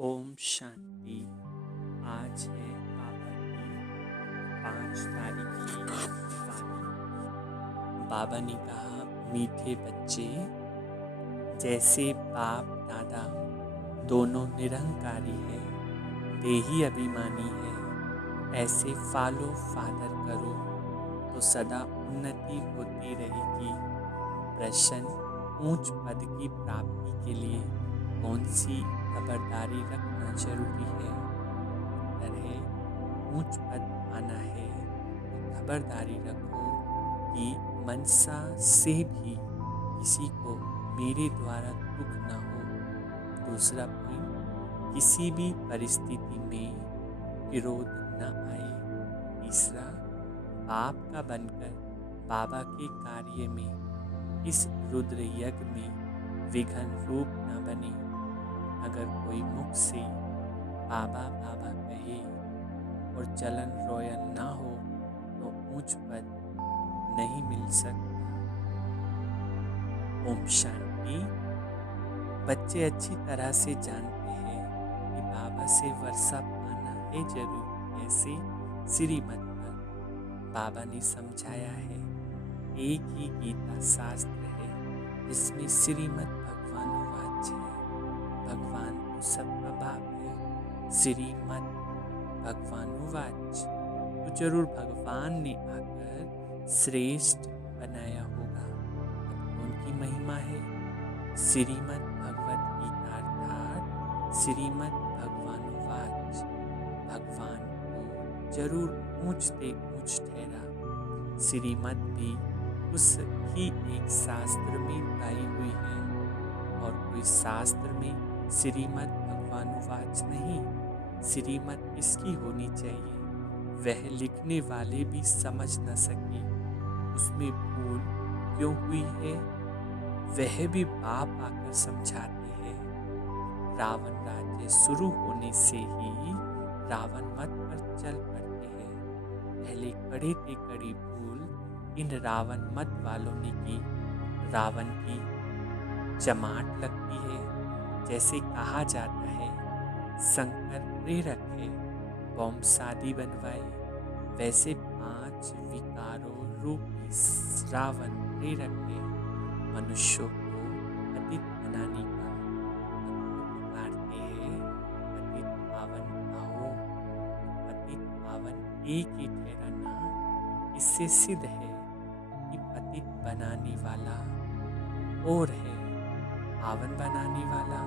ओम शांति। आज है बाबा की 5 तारीख की वाणी। बाबा ने कहा, मीठे बच्चे, जैसे बाप दादा दोनों निरंकारी है, देही अभिमानी है, ऐसे फॉलो फादर करो तो सदा उन्नति होती रहेगी। प्रश्न, ऊंच पद की प्राप्ति के लिए कौन सी खबरदारी रखना जरूरी है? उत्तर है, ऊंच पद पाना है तो खबरदारी रखो कि मनसा से भी किसी को मेरे द्वारा दुख न हो। दूसरा पॉइंट, किसी भी परिस्थिति में विरोध न आए। तीसरा, बाप का बनकर बाबा के कार्य में, इस रुद्र यज्ञ में विघ्न रूप न बने। अगर कोई मुख से बाबा बाबा कहे और चलन रोयन ना हो तो ऊंच पद नहीं मिल सकता। ओम शांति। बच्चे अच्छी तरह से जानते हैं कि बाबा से वर्षा पाना है जरूर। ऐसे श्रीमत पर बाबा ने समझाया है। एक ही गीता शास्त्र है जिसमें श्रीमत भगवानुवाच है। भगवान तो सबका बाप है। श्रीमत भगवानुवाच तो जरूर भगवान ने आकर श्रेष्ठ बनाया होगा। अब उनकी महिमा है। श्रीमद भगवत गीता अर्थात श्रीमद भगवानुवाच भगवान को जरूर ऊंचते ऊंच ठहरा। श्रीमद भी उस ही एक शास्त्र में गाई हुई है और कोई शास्त्र में श्रीमद भगवानुवाच नहीं। श्रीमद इसकी होनी चाहिए, वह लिखने वाले भी समझ न सके उसमें भूल क्यों हुई है, वह भी बाप आकर समझाते हैं। रावण राज्य शुरू होने से ही रावण मत पर चल पड़ते हैं। पहले कड़े ते कड़ी भूल इन रावण मत वालों ने की। रावण की जमात लगती है। जैसे कहा जाता है, शंकर प्रेरक है, बॉम्ब शादी बनवाए, वैसे 5 विकारों रूपी रावण प्रेरक है। मनुष्यों को पतित बनाने का पुकारते हैं। पतित पावन आओ। पतित पावन एक ही ठहराना, इससे सिद्ध है कि पतित बनाने वाला और है, पावन बनाने वाला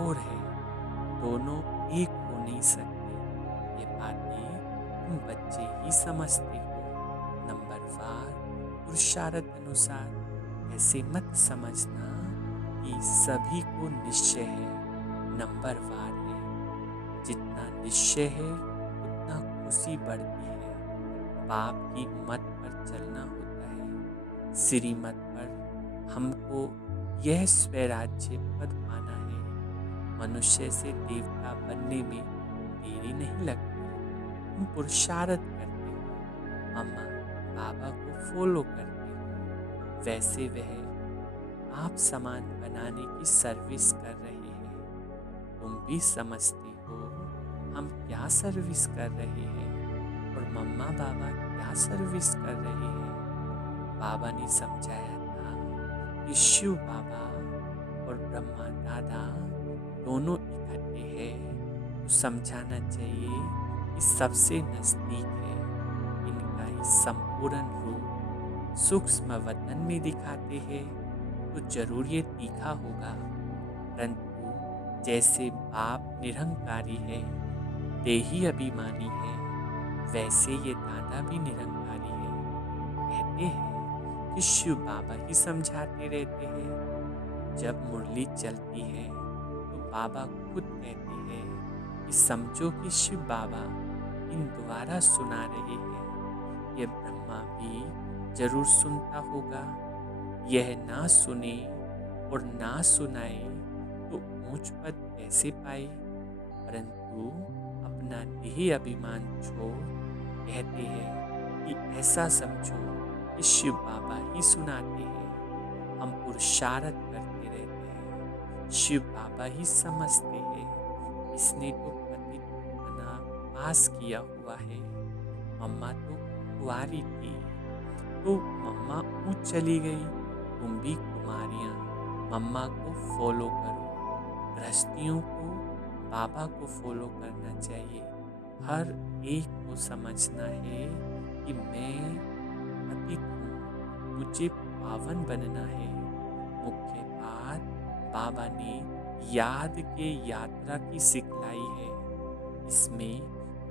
और है, दोनों एक हो नहीं सकते। ये बातें तुम बच्चे ही समझते हो। नंबरवार पुरुषार्थ अनुसार ऐसे मत समझना कि सभी को निश्चय है। नंबरवार है। जितना निश्चय है उतना खुशी बढ़ती है। बाप की मत पर चलना होता है। श्रीमत पर हमको यह स्वराज्य पद पाना है। मनुष्य से देवता बनने में देरी नहीं लगती। तुम पुरुषार्थ करते हो, मम्मा बाबा को फॉलो करते हो, वैसे वह आप समान बनाने की सर्विस कर रहे हैं। तुम भी समझते हो हम क्या सर्विस कर रहे हैं और मम्मा बाबा क्या सर्विस कर रहे हैं। बाबा ने समझाया था कि शिव बाबा और ब्रह्मा दादा दोनों इकट्ठे हैं, तो समझाना चाहिए कि सबसे नज़दीक है। इनका ही संपूर्ण रूप सूक्ष्म वतन में दिखाते हैं तो जरूर ये तीखा होगा। परंतु जैसे बाप निरंकारी है, देही अभिमानी है, वैसे ये दादा भी निरंकारी है। कहते हैं कि शिव बाबा ही समझाते रहते हैं। जब मुरली चलती है तो बाबा खुद कहते हैं कि समझो कि शिव बाबा इन द्वारा सुना रहे हैं। यह ब्रह्मा भी जरूर सुनता होगा। यह ना सुने और ना सुनाए तो ऊंच पद कैसे पाए। परंतु अपना देह अभिमान छोड़ कहते हैं कि ऐसा समझो कि शिव बाबा ही सुनाते हैं। हम पुरुषार्थ करते रहते हैं, शिव बाबा ही समझते हैं। इसने तो पतित बना पास किया हुआ है, मम्मा तो कुंवारी थी, तो मम्मा ऊँच चली गई, तुम भी कुमारियाँ मम्मा को फॉलो करो। गृहस्थियों को बाबा को फॉलो करना चाहिए। हर एक को समझना है कि मैं पतित हूँ, मुझे पावन बनना है। मुख्य बात बाबा ने याद के यात्रा की सिखलाई है। इसमें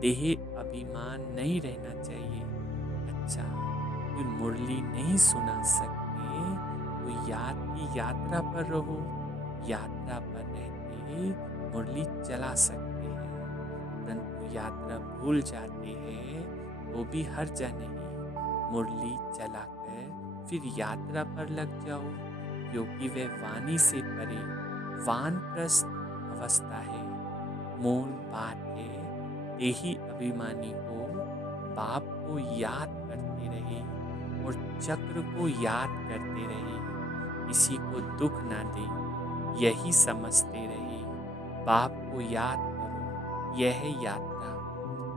देह अभिमान नहीं रहना चाहिए। अच्छा, कोई मुरली नहीं सुना सकते तो याद की यात्रा पर रहो। यात्रा पर रहते मुरली चला सकते हैं, परंतु यात्रा भूल जाते हैं तो भी हर्ज नहीं। मुरली चलाकर फिर यात्रा पर लग जाओ, क्योंकि वह वाणी से परे वानप्रस्थ अवस्था है। मूल बात है देही अभिमानी को बाप को याद करते रहे और चक्र को याद करते रहे, किसी को दुख ना दे, यही समझते रहे। बाप को याद करो, यह है यात्रा।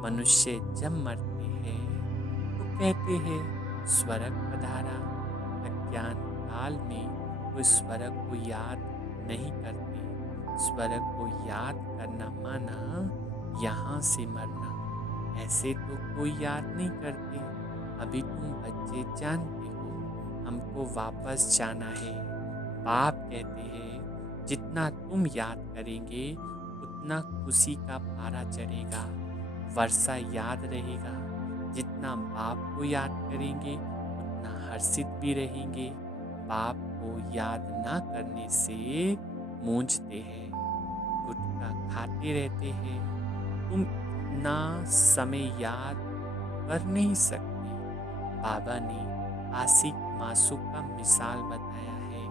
मनुष्य जब मरते हैं तो कहते हैं स्वर्ग पधारा। अज्ञान काल में कोई स्वर्ग को याद नहीं करते। स्वर्ग को याद करना माना यहाँ से मरना। ऐसे तो कोई याद नहीं करते। अभी तुम बच्चे जानते हो हमको वापस जाना है। बाप कहते हैं जितना तुम याद करेंगे उतना खुशी का पारा चढ़ेगा, वर्षा याद रहेगा। जितना बाप को याद करेंगे उतना हर्षित भी रहेंगे। बाप को याद ना करने से मूंझते हैं, गुटखा खाते रहते हैं। तुम इतना समय याद कर नहीं सकते। बाबा ने आशिक मासूक का मिसाल बताया है।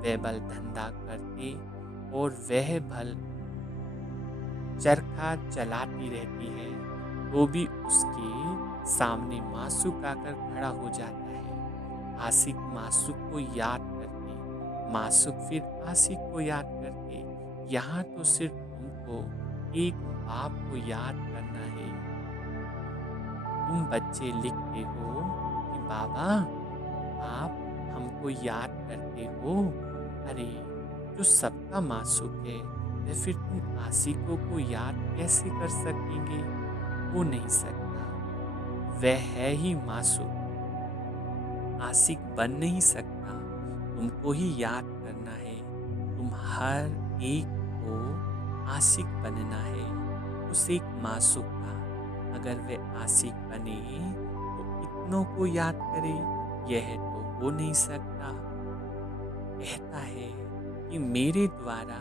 वह बल धंधा करते और वह भल चरखा चलाती रहती है, तो भी उसके सामने मासूक आकर खड़ा हो जाता है। आशिक मासूक को याद करते, मासूक फिर आशिक को याद करते। यहाँ तो सिर्फ तुमको एक बाप को याद करना है। तुम बच्चे लिखते हो कि बाबा आप हमको याद करते हो। अरे जो सबका मासूक है तो फिर तुम आशिकों को याद कैसे कर सकेंगे? हो नहीं सकता। वह है ही मासूक, आशिक बन नहीं सकता। तुमको ही याद करना है। तुम हर एक को आशिक बनना है। उस एक मासूक का अगर वह आशिक बने तो इतनों को याद करे, यह तो हो नहीं सकता। कहता है कि मेरे द्वारा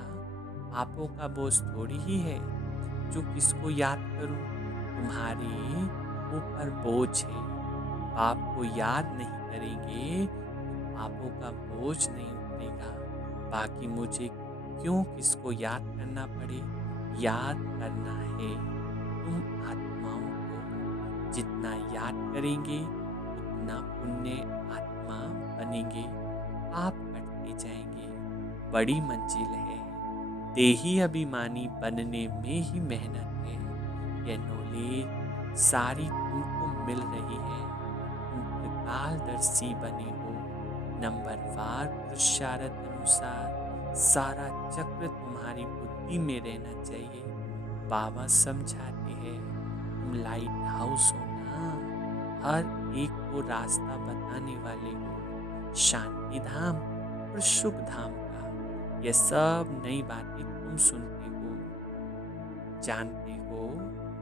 पापों का बोझ थोड़ी ही है जो किसको याद करूं। तुम्हारे ऊपर बोझ है। पाप को याद नहीं करेंगे तो पापों का बोझ नहीं उतरेगा। बाकी मुझे क्यों किसको याद करना पड़े? याद करना है तुम आत्माओं को। जितना याद करेंगे उतना पुण्य आत्मा बनेंगे। आप कटते जाएंगे। बड़ी मंजिल है। देही अभिमानी बनने में ही मेहनत है। यह नॉलेज सारी तुमको मिल रही है। तुम त्रिकालदर्शी बने हो। नंबरवार पुरुषार्थ अनुसार सारा चक्र तुम्हारी बुद्धि में रहना चाहिए। बाबा समझाते हैं तुम लाइट हाउस हो ना, हर एक को रास्ता बताने वाले हो। शांति धाम और सुख धाम का यह सब नई बातें तुम सुनते हो, जानते हो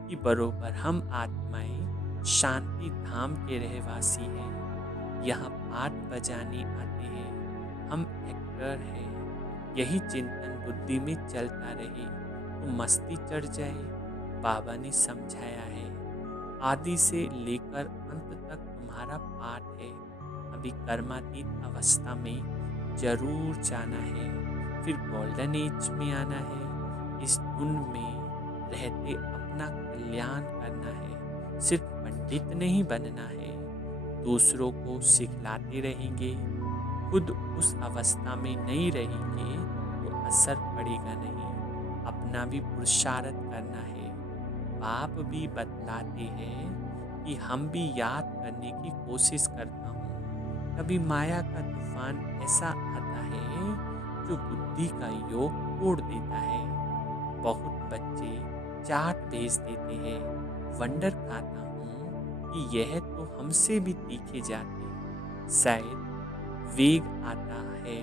कि बरोबर हम आत्माएं शांति धाम के रहवासी हैं। यहाँ पाठ बजाने आते हैं। हम एक्टर हैं। यही चिंतन बुद्धि में चलता रहे तो मस्ती चढ़ जाए। बाबा ने समझाया है आदि से लेकर अंत तक तुम्हारा पाठ है। अभी कर्मातीत अवस्था में जरूर जाना है, फिर गोल्डन एज में आना है। इस धुन में रहते अपना कल्याण करना है। सिर्फ पंडित नहीं बनना है। दूसरों को सिखलाते रहेंगे। खुद उस अवस्था में नहीं रहेंगे तो असर पड़ेगा नहीं। अपना भी पुरुषार्थ करना है। बाप भी बतलाते हैं कि हम भी याद करने की कोशिश करता हूँ। कभी माया का तूफान ऐसा आता है जो बुद्धि का योग तोड़ देता है। बहुत बच्चे चाट भेज देते हैं। वंडर खाता हूँ कि यह तो हमसे भी तीखे जाते। शायद वेग आता है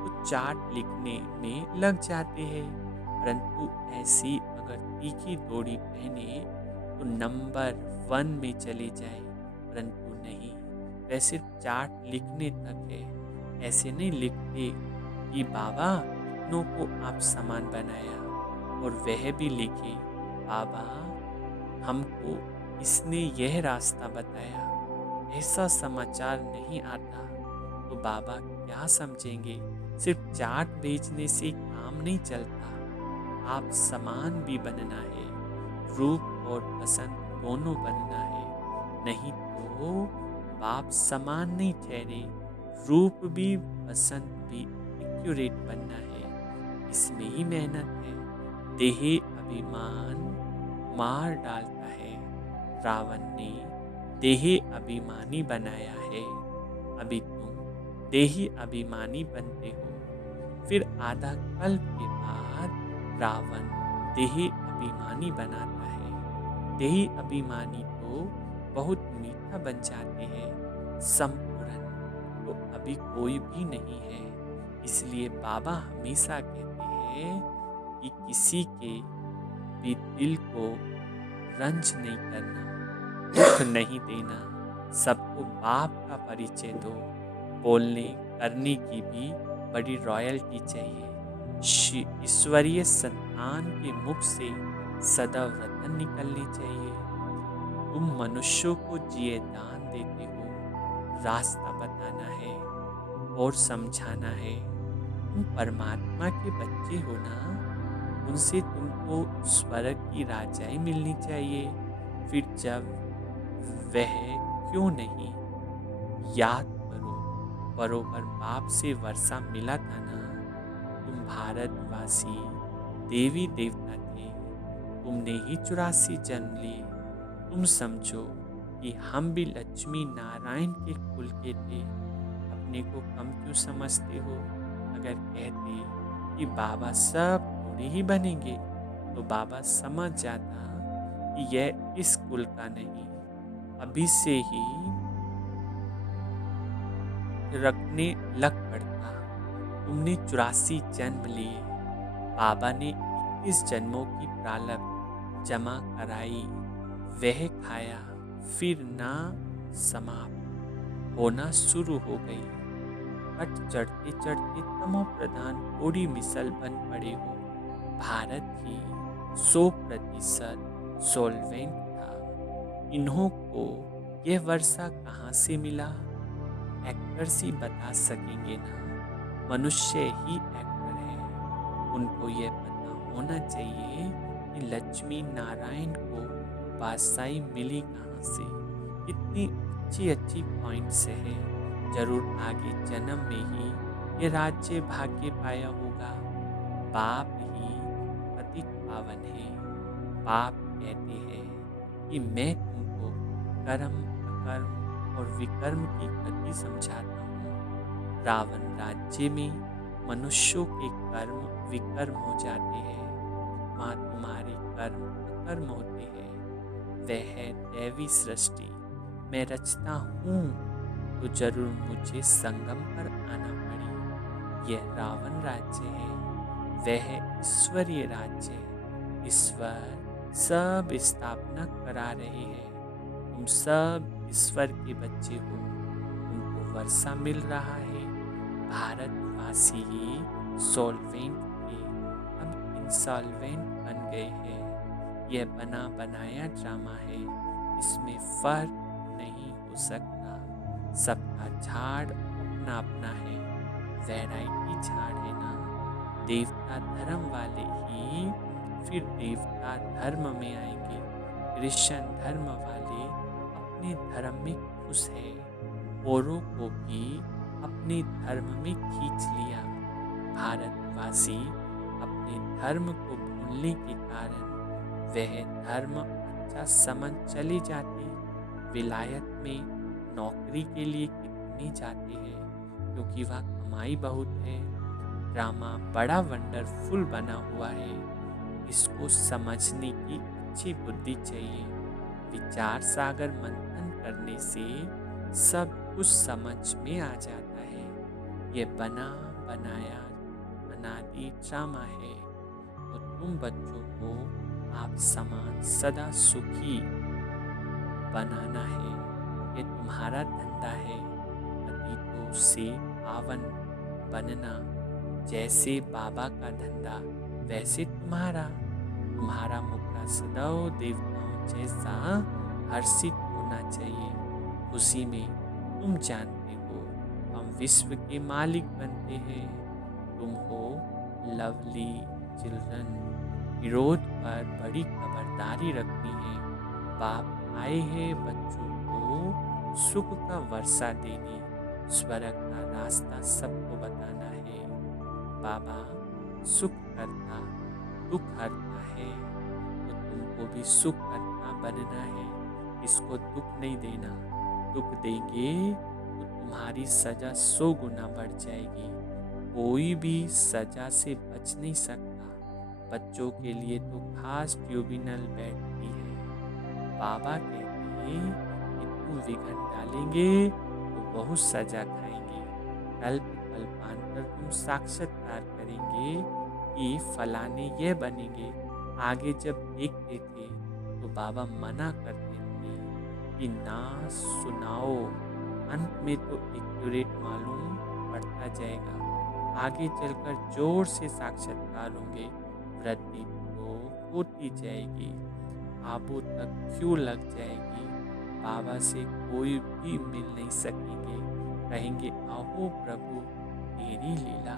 तो चाट लिखने में लग जाते हैं, परंतु ऐसी अगर तीखी डोरी पहने तो नंबर 1 में चले जाए। परंतु नहीं, वह सिर्फ चाट लिखने तक है। ऐसे नहीं लिखते कि बाबा इतनों को आप समान बनाया, और वह भी लिखे बाबा हमको इसने यह रास्ता बताया। ऐसा समाचार नहीं आता तो बाबा क्या समझेंगे। सिर्फ चाट बेचने से काम नहीं चलता, आप समान भी बनना है। रूप और पसंद दोनों बनना है, नहीं तो बाप समान नहीं ठहरे। रूप भी पसंद भी एक्यूरेट बनना है, इसमें ही मेहनत है। देह अभिमान मार डालता है। रावण ने देह अभिमानी बनाया है। अभी तुम देही अभिमानी बनते हो। फिर आधा कल्प के बाद रावण देह अभिमानी बनाता है। देही अभिमानी तो बहुत मीठा बन जाते हैं, संपूर्ण तो अभी कोई भी नहीं है। इसलिए बाबा हमेशा कहते हैं कि किसी के भी दिल को रंज नहीं करना, दुख नहीं देना। सबको बाप का परिचय दो। बोलने करने की भी बड़ी रॉयल्टी चाहिए। ईश्वरीय संतान के मुख से सदैव रतन निकलनी चाहिए। तुम मनुष्यों को जिए दान देते हो, रास्ता बताना है और समझाना है। तुम परमात्मा के बच्चे हो ना, उनसे तुमको स्वर्ग की राजाई मिलनी चाहिए। फिर जब वह क्यों नहीं, याद करो बरोबर बाप से वर्षा मिला था ना। तुम भारतवासी देवी देवता थे, तुमने ही 84 जन्म लिए। तुम समझो कि हम भी लक्ष्मी नारायण के कुल के थे। अपने को कम क्यों समझते हो। अगर कहते कि बाबा सब थोड़े ही बनेंगे तो बाबा समझ जाता कि यह इस कुल का नहीं, अभी से ही रखने लग पड़ता। तुमने 84 जन्म लिए, बाबा ने 21 जन्मों की प्रारब्ध जमा कराई, वह खाया, फिर ना समाप्त होना शुरू हो गई। कट चढ़ते चढ़ते तमो प्रधान थोड़ी मिसल बन पड़े हो। भारत ही 100% सॉल्वेंट था। इन्हों को यह वर्षा कहाँ से मिला। एक्टर्स ही बता सकेंगे ना, मनुष्य ही एक्टर है। उनको यह पता होना चाहिए कि लक्ष्मी नारायण को बादशाही मिली कहाँ से। कितनी अच्छी अच्छी पॉइंट से है। जरूर आगे जन्म में ही ये राज्य भाग्य पाया होगा। बाप ही पतित पावन है। बाप कहते हैं कि मैं तुमको कर्म अकर्म और विकर्म की गति समझाता हूँ। रावण राज्य में मनुष्यों के कर्म विकर्म हो जाते हैं, वहाँ तुम्हारे कर्म अकर्म होते हैं। वह है दैवी सृष्टि। मैं रचता हूँ तो जरूर मुझे संगम पर आना पड़ी। यह रावण राज्य है, वह ईश्वरीय राज्य। ईश्वर सब स्थापना करा रहे हैं। तुम सब ईश्वर के बच्चे हो, तुमको वर्षा मिल रहा है। भारतवासी सॉल्वेंट थे, अब इंसॉल्वेंट बन गए हैं। यह बना बनाया ड्रामा है, इसमें फर्क नहीं हो सकता। सबका झाड़ अपना अपना है, वैरायटी झाड़ है ना। देवता धर्म वाले ही फिर देवता धर्म में आएंगे। क्रिश्चियन धर्म वाले अपने धर्म में खुश है, औरों को भी अपने धर्म में खींच लिया। भारतवासी अपने धर्म को भूल भूलने के कारण वह धर्म अच्छा समझ चले जाते। विलायत में नौकरी के लिए कितने जाते हैं क्योंकि वह कमाई बहुत है। ड्रामा बड़ा वंडरफुल बना हुआ है, इसको समझने की अच्छी बुद्धि चाहिए। विचार सागर मंथन करने से सब कुछ समझ में आ जाता है। यह बना बनाया अनादि ड्रामा है, तो तुम बच्चों को आप समान सदा सुखी बनाना है। ये तुम्हारा धंधा है। अतीतों से पावन बनना जैसे बाबा का धंधा वैसे तुम्हारा मुखड़ा सदैव देवताओं जैसा हर्षित होना चाहिए। खुशी में तुम जानते हो हम विश्व के मालिक बनते हैं। तुम हो लवली चिल्ड्रन। विरोध पर बड़ी खबरदारी रखनी है। बाप आए हैं बच्चों को सुख का वर्षा देने, स्वर्ग का रास्ता सबको बताना है। बाबा सुख करता दुख हरता है, तो तुमको भी सुख करता बनना है। इसको दुख नहीं देना। दुख देंगे तो तुम्हारी सजा 100 गुना बढ़ जाएगी। कोई भी सजा से बच नहीं सकता। बच्चों के लिए तो खास ट्यूबिनल बेड भी है। बाबा कहते हैं कि तुम विघन डालेंगे तो बहुत सजा खाएंगे। कल्प कल्पांतर तुम साक्षात्कार करेंगे कि फलाने ये बनेंगे। आगे जब देखते थे तो बाबा मना करते थे कि ना सुनाओ। अंत में तो एक्यूरेट मालूम पड़ता जाएगा। आगे चलकर जोर से साक्षात्कार होंगे, वृद्धि तो होती जाएगी। आबू तक क्यों लग जाएगी। बाबा से कोई भी मिल नहीं सकेंगे। कहेंगे आहो प्रभु तेरी लीला।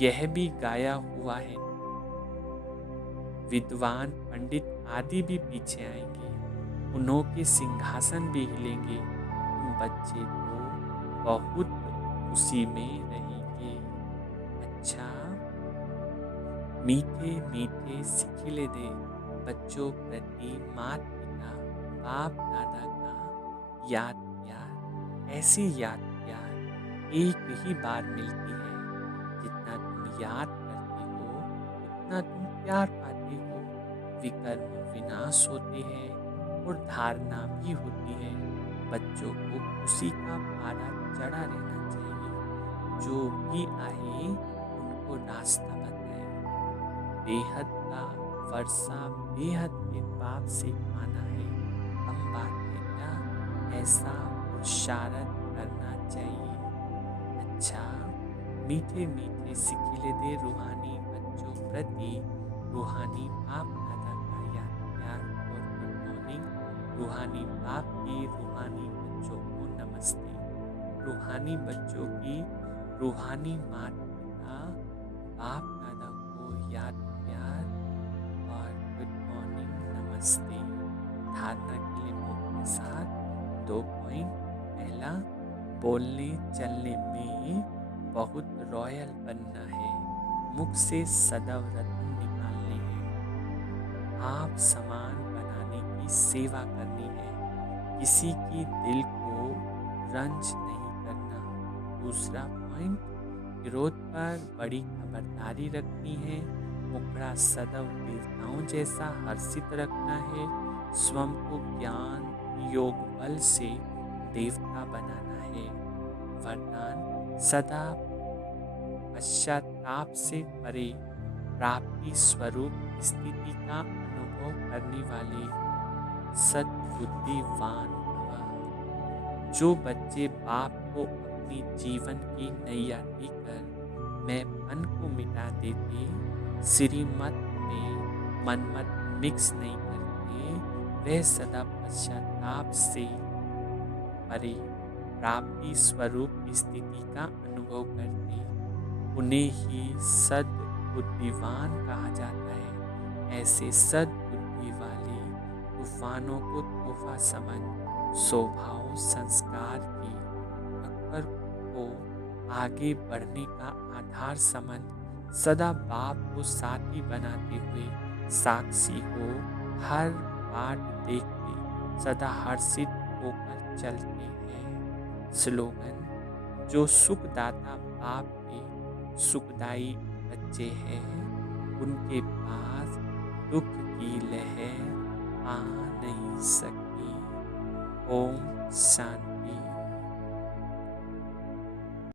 यह भी गाया हुआ है। विद्वान पंडित आदि भी पीछे आएंगे, उन्हों के सिंहासन भी हिलेंगे। तुम बच्चे तो बहुत खुशी में रहेंगे। अच्छा मीठे मीठे सिखिले दे बच्चों प्रति माता पिता बाप दादा का याद प्यार। ऐसी याद प्यार एक ही बार मिलती है। जितना तुम याद करते हो उतना तुम प्यार पाते हो। विकर्म विनाश होते हैं और धारणा भी होती है। बच्चों को खुशी का पारा चढ़ा रहना चाहिए। जो भी आए उनको रास्ता बताए। बेहद का वर्षा बेहद के पाप से पाना है। हम बात है क्या, ऐसा पुरुषार्थ करना चाहिए। अच्छा मीठे मीठे सिखिले दे रूहानी बच्चों प्रति रूहानी बाप दादा का याद प्यार और गुड मॉर्निंग। रूहानी बाप की रूहानी बच्चों को नमस्ते। रूहानी बच्चों की रूहानी माता पिता बाप दादा को याद प्यार और गुड मॉर्निंग नमस्ते। धारणा के लिए मुख के साथ 2 पॉइंट। पहला, बोलने चलने में बहुत रॉयल बनना है। मुख से सदैव रत्न निकालने हैं। आप समान बनाने की सेवा करनी है। किसी की दिल को रंज नहीं करना। दूसरा पॉइंट, विरोध पर बड़ी खबरदारी रखनी है। मुखड़ा सदैव देवताओं जैसा हर्षित रखना है। स्वयं को ज्ञान योग बल से देवता बनाना है। वरदान, सदा पश्चाताप से परे प्राप्ति स्वरूप स्थिति का अनुभव करने वाले सद्बुद्धिवान भव। जो बच्चे बाप को अपनी जीवन की नैया देकर मैंपन को मिटा देते, श्रीमत में मनमत मिक्स नहीं करते, वे सदा पश्चाताप से परे प्राप्ति स्वरूप स्थिति का अनुभव करते, उन्हें ही सद्बुद्धिवान कहा जाता है। ऐसे सद्बुद्धि वाले तूफानों को तोहफा समझ स्वभाव संस्कार की अक्कर को आगे बढ़ने का आधार समझ सदा बाप को साथी बनाते हुए साक्षी हो हर बाट देखते सदा हर्षित होकर चलते हैं। स्लोगन, जो सुखदाता बाप के सुखदाई बच्चे हैं, उनके पास दुख की लहर आ नहीं सकती। ओम शांति।